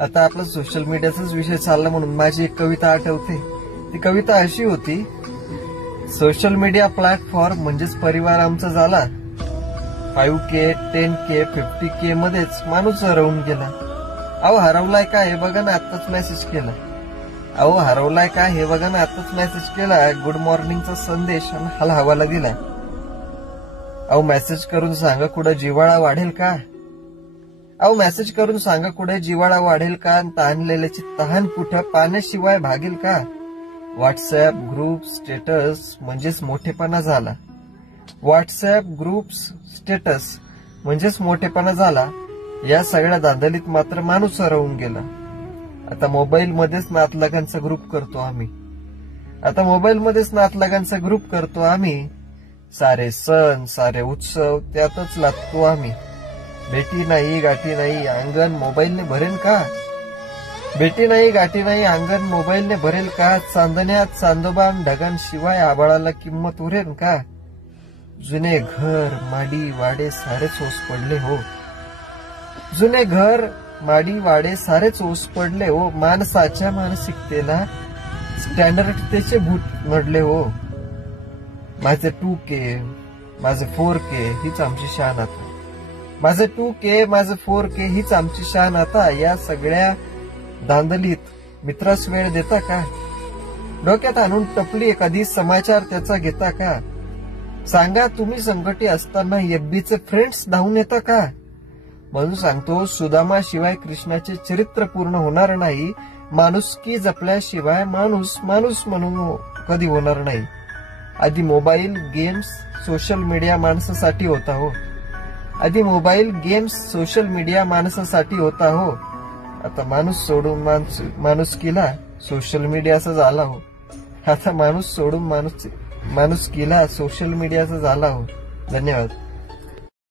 आता आपला सोशल मीडियाचाच विषय चालला म्हणून माझी एक कविता आठवते. ती कविता अशी होती, सोशल मीडिया प्लॅटफॉर्म म्हणजेच परिवार आमचा झाला. 5K 10K 50K मध्येच माणूस हरवून गेला. अहो हरवलाय का हे बघा ना, आत्ताच मेसेज केला. अहो हरवलाय का हे बघा ना, आत्ताच मेसेज केला. गुड मॉर्निंगचा संदेश आणि हाल हवाला दिला. अहो मेसेज करून सांगा कुठं जिव्हाळा वाढेल का. अहो मेसेज करून सांगा कुठे जिव्हाळा वाढेल का. तहानलेल्याची तहान कुठं पाण्याशिवाय भागेल का. व्हॉट्सअप ग्रुप स्टेटस म्हणजेच मोठेपणा झाला. व्हॉट्सअप ग्रुप्स स्टेटस म्हणजेच मोठेपणा झाला. या सगळ्या धांदलीत मात्र माणूस हरवून गेला. आता मोबाईल मध्येच नातलगांचा ग्रुप करतो आम्ही. सारे सण सारे उत्सव त्यातच लागतो आम्ही. भेटी नाही गाठी नाही अंगण मोबाईलने भरेल का. भेटी नाही गाठी नाही अंगण मोबाईलने भरेल का. चांदण्यात चांदोबान ढगांशिवाय आबाळाला किंमत उरेल का. जुने घर माडी वाडे सारेच ओस पडले हो. जुने घर माडी वाडे सारेच ओस पडले हो. माणसाच्या मानसिकतेला स्टँडर्डतेचे भूत नडले हो. माझे 2K माझे 4K हीच आमची शान आता. माझे 2K माझे 4K हीच आमची शान आता. या सगळ्या धांदलीत मित्रास वेळ देता का. डोक्यात आणून टपली एखादी समाचार त्याचा घेता का. सांगा तुम्ही संकटी असताना FBचे फ्रेंड्स धावून येता का. म्हणून सांगतो, सुदामा शिवाय कृष्णाचे चरित्र पूर्ण होणार नाही. माणुसकी जपल्याशिवाय माणूस माणूस म्हणून कधी होणार नाही. आधी मोबाईल गेम्स सोशल मीडिया माणसासाठी होता हो. आता माणूस सोडून माणुसकीला सोशल मीडियाचा झाला हो. आता माणूस सोडून माणुसकीला सोशल मीडियाचा झाला हो. धन्यवाद.